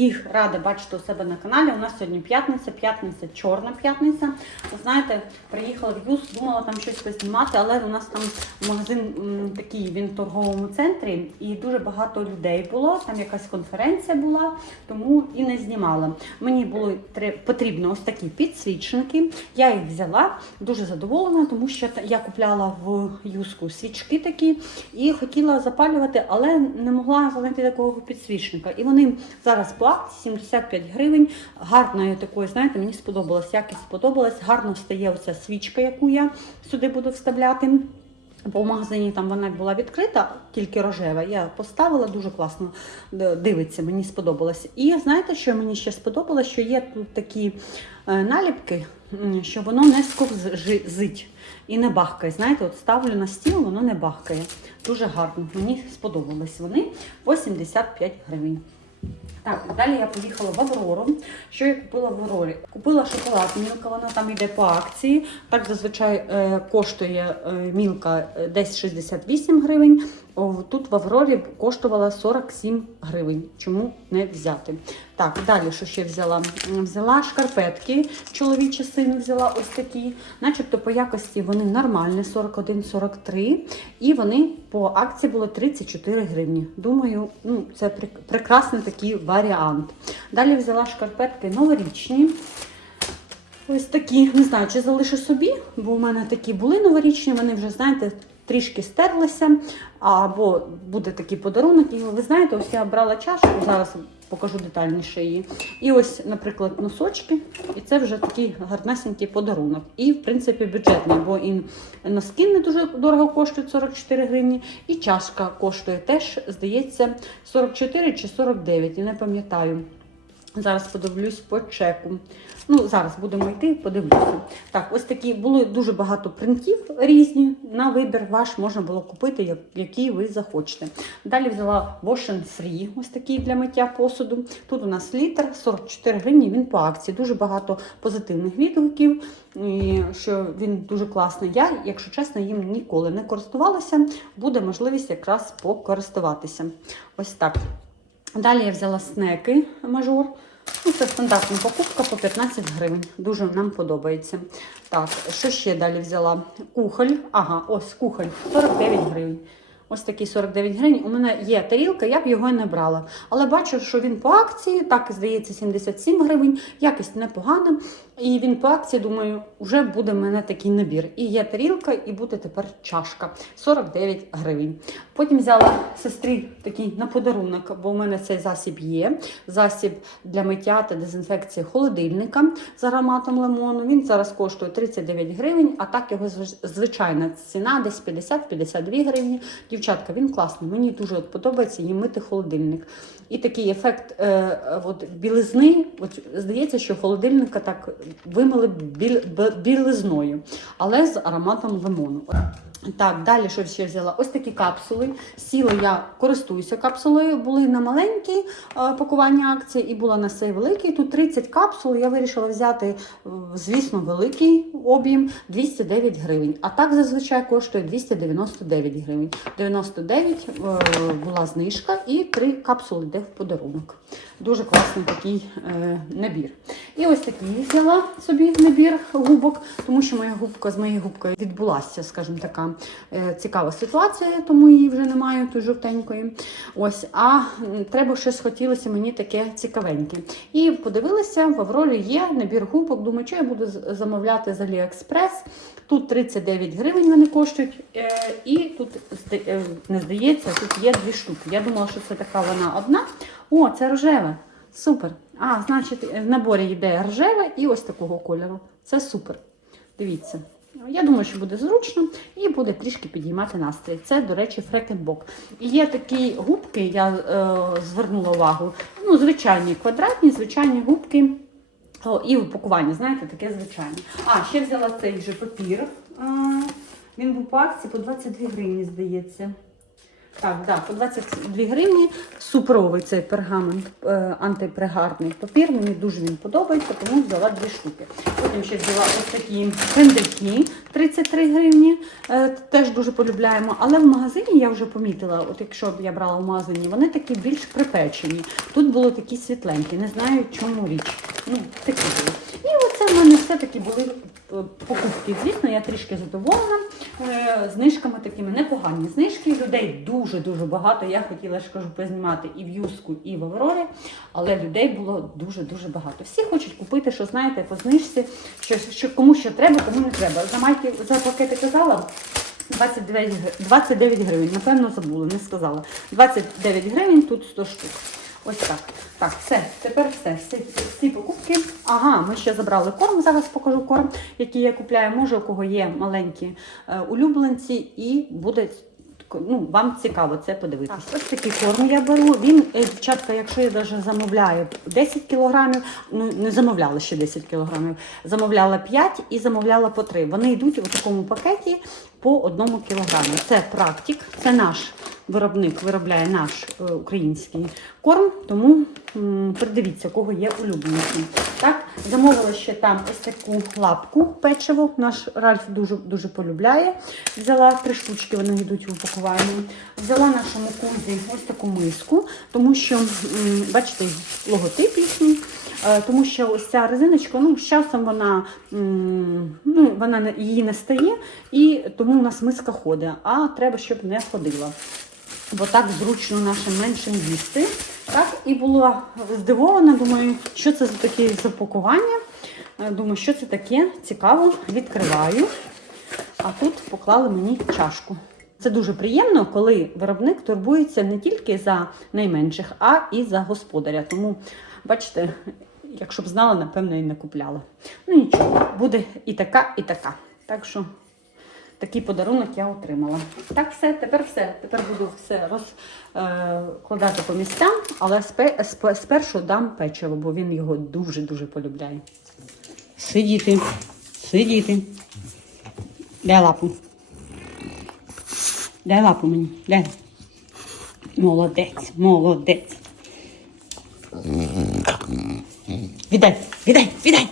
Всіх рада бачити у себе на каналі. У нас сьогодні п'ятниця, п'ятниця, чорна п'ятниця. Ви знаєте, приїхала в Юз, думала там щось познімати, але у нас там магазин такий, він в торговому центрі, і дуже багато людей було. Там якась конференція була, тому і не знімала. Мені було потрібно ось такі підсвічники. Я їх взяла, дуже задоволена, тому що я купляла в Юску свічки такі і хотіла запалювати, але не могла знайти такого підсвічника. І вони зараз по акції 75 гривень. Гарною такою, знаєте, мені сподобалась, якість сподобалась. Гарно стає оця свічка, яку я сюди буду вставляти. Бо в магазині там вона була відкрита, тільки рожева. Я поставила дуже класно дивиться, мені сподобалось. І знаєте, що мені ще сподобалось? Що є тут такі е, наліпки, що воно не сковзить і не бахкає. Знаєте, от ставлю на стіл, воно не бахкає. Дуже гарно. Мені сподобались вони по 75 гривень. Так, далі я поїхала в Аврору. Що я купила в Аврорі? Купила шоколад Мілка, вона там йде по акції. Так зазвичай е, коштує е, Мілка е, десь 68 гривень. Тут в Аврорі коштувала 47 гривень. Чому не взяти? Так, далі що ще взяла? Взяла шкарпетки, чоловічі сину взяла ось такі. Начебто по якості вони нормальні, 41-43. І вони по акції були 34 гривні. Думаю, ну, це прекрасний такий варіант. Далі взяла шкарпетки новорічні. Ось такі, не знаю, чи залишу собі, бо у мене такі були новорічні, вони вже, знаєте, трішки стерлися, або буде такий подарунок. І ви знаєте, ось я брала чашку, зараз покажу детальніше її. І ось, наприклад, носочки, і це вже такий гарнесенький подарунок. І, в принципі, бюджетний, бо і носки не дуже дорого коштують 44 гривні, і чашка коштує теж, здається, 44 чи 49, я не пам'ятаю. Зараз подивлюсь по чеку. Ну, зараз будемо йти, подивлюся. Так, ось такі були дуже багато принтів різні. На вибір ваш можна було купити, який ви захочете. Далі взяла Wash Free, ось такий для миття посуду. Тут у нас літр 44 гривні. Він по акції. Дуже багато позитивних відгуків, що він дуже класний. Я, якщо чесно, їм ніколи не користувалася. Буде можливість якраз покористуватися. Ось так. Далі я взяла снеки мажор. Ну, це стандартна покупка по 15 гривень. Дуже нам подобається. Так, що ще далі взяла? Кухоль. Ага, ось кухоль 49 гривень. Ось такий 49 гривень. У мене є тарілка, я б його не брала. Але бачу, що він по акції, так здається, 77 гривень, якість непогана. І він по акції, думаю, вже буде в мене такий набір. І є тарілка, і буде тепер чашка 49 гривень. Потім взяла сестрі такий на подарунок, бо в мене цей засіб є. Засіб для миття та дезінфекції холодильника з ароматом лимону. Він зараз коштує 39 гривень, а так його звичайна ціна десь 50-52 гривні. Дівчатка, він класний. Мені дуже от подобається їм мити холодильник. І такий ефект е, от, білизни. От, здається, що холодильника так вимили білизною, але з ароматом лимону. Так, далі що ще взяла? Ось такі капсули. Сіла я користуюся капсулою. Були на маленькі е, пакування акції і була на цей великий. Тут 30 капсул. Я вирішила взяти, е, звісно, великий об'єм 209 гривень. А так зазвичай коштує 299 гривень. 99 е, була знижка і три капсули йде в подарунок. Дуже класний такий е, набір. І ось такий взяла собі набір губок, тому що моя губка з моєю губкою відбулася, скажімо така е, цікава ситуація, тому її вже немає, тої жовтенької. Ось, а треба щось хотілося мені таке цікавеньке. І подивилася, в Аврорі є набір губок. Думаю, що я буду замовляти з Аліекспрес. Тут 39 гривень вони коштують. Е, і тут е, не здається, тут є дві штуки. Я думала, що це така вона одна. О, це рожева. Супер. А, значить, в наборі йде рожева і ось такого кольору. Це супер. Дивіться. Я думаю, що буде зручно і буде трішки підіймати настрій. Це, до речі, фрекенбок. І є такі губки, я е, звернула увагу. Ну, звичайні квадратні, звичайні губки. О, і упакування, знаєте, таке звичайне. А, ще взяла цей же папір. А, він був по акції по 22 гривні, здається. Так, да, по 22 гривні. Супровий цей пергамент е, антипригарний папір. Мені дуже він подобається, тому взяла дві штуки. Потім ще взяла ось такі пендрики 33 гривні. Е, теж дуже полюбляємо. Але в магазині я вже помітила, от якщо б я брала в магазині, вони такі більш припечені. Тут були такі світленькі, не знаю, чому річ. Ну, такі були. І оце в мене все-таки були покупки. Звісно, я трішки задоволена. Е, Знижками такими непогані знижки. Людей дуже-дуже багато. Я хотіла ж кажу познімати і в Юску, і в Аврорі, але людей було дуже-дуже багато. Всі хочуть купити, що знаєте, по знижці, що, що кому що треба, кому не треба. За майки за пакети казала. 29, 29 гривень, напевно, забула, не сказала. 29 гривень, тут 100 штук. Ось так. Так, все, тепер все. Всі, всі покупки. Ага, ми ще забрали корм. Зараз покажу корм, який я купляю. Може, у кого є маленькі е, улюбленці, і буде. Ну, вам цікаво це подивитися. Ось такий корм я беру. Він, е, дівчатка, якщо я навіть замовляю 10 кілограмів, ну не замовляла ще 10 кілограмів, замовляла 5 і замовляла по 3. Вони йдуть у такому пакеті по одному кілограму. Це практик, це наш виробник виробляє наш е, український корм, тому придивіться, кого є улюбленці. Так, замовила ще там ось таку лапку печиво. Наш Ральф дуже дуже полюбляє. Взяла три штучки, вони йдуть в упакуванні. Взяла нашому кузі ось таку миску, тому що, бачите, логотип їхній. Е, Тому що ось ця резиночка, ну, з часом вона, ну, вона її не стає, і тому у нас миска ходить, а треба, щоб не ходила. Бо так зручно нашим меншим їсти. Так, і була здивована, думаю, що це за таке запакування. Е, Думаю, що це таке? Цікаво, відкриваю. А тут поклали мені чашку. Це дуже приємно, коли виробник турбується не тільки за найменших, а і за господаря. Тому, бачите, якщо б знала, напевно, і не купляла. Ну нічого, буде і така, і така. Так що такий подарунок я отримала. Так, все, тепер все. Тепер буду все розкладати по місцям, але спе- спе- спершу дам печиво, бо він його дуже-дуже полюбляє. Сидіти, сидіти. Дай лапу. Дай лапу мені. Дай. Молодець, молодець. Віддай, віддай, віддай.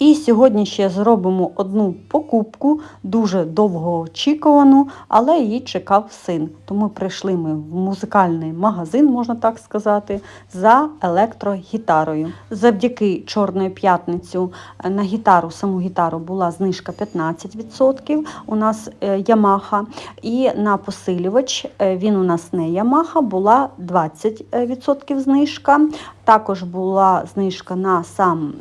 І сьогодні ще зробимо одну покупку, дуже довгоочікувану, але її чекав син. Тому прийшли ми в музикальний магазин, можна так сказати, за електрогітарою. Завдяки Чорної п'ятницю на гітару, саму гітару була знижка 15%. У нас е, Ямаха. І на посилювач е, він у нас не Ямаха, була 20% знижка. Також була знижка на сам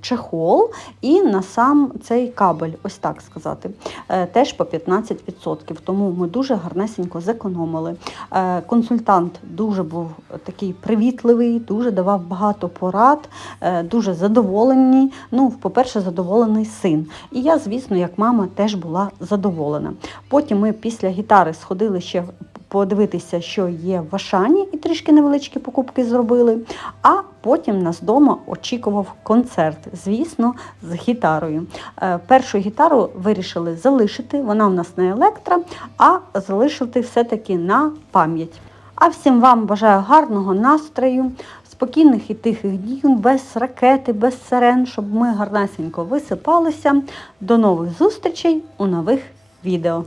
чехол і на сам цей кабель, ось так сказати, е, теж по 15%. Тому ми дуже гарнесенько зекономили. Е, Консультант дуже був такий привітливий, дуже давав багато порад, е, дуже задоволені. Ну, по-перше, задоволений син. І я, звісно, як мама, теж була задоволена. Потім ми після гітари сходили ще подивитися, що є в Ашані, і трішки невеличкі покупки зробили. А потім нас вдома очікував концерт, звісно, з гітарою. Е, Першу гітару вирішили залишити, вона у нас не електро, а залишити все-таки на пам'ять. А всім вам бажаю гарного настрою, спокійних і тихих днів, без ракети, без сирен, щоб ми гарнесенько висипалися. До нових зустрічей у нових відео.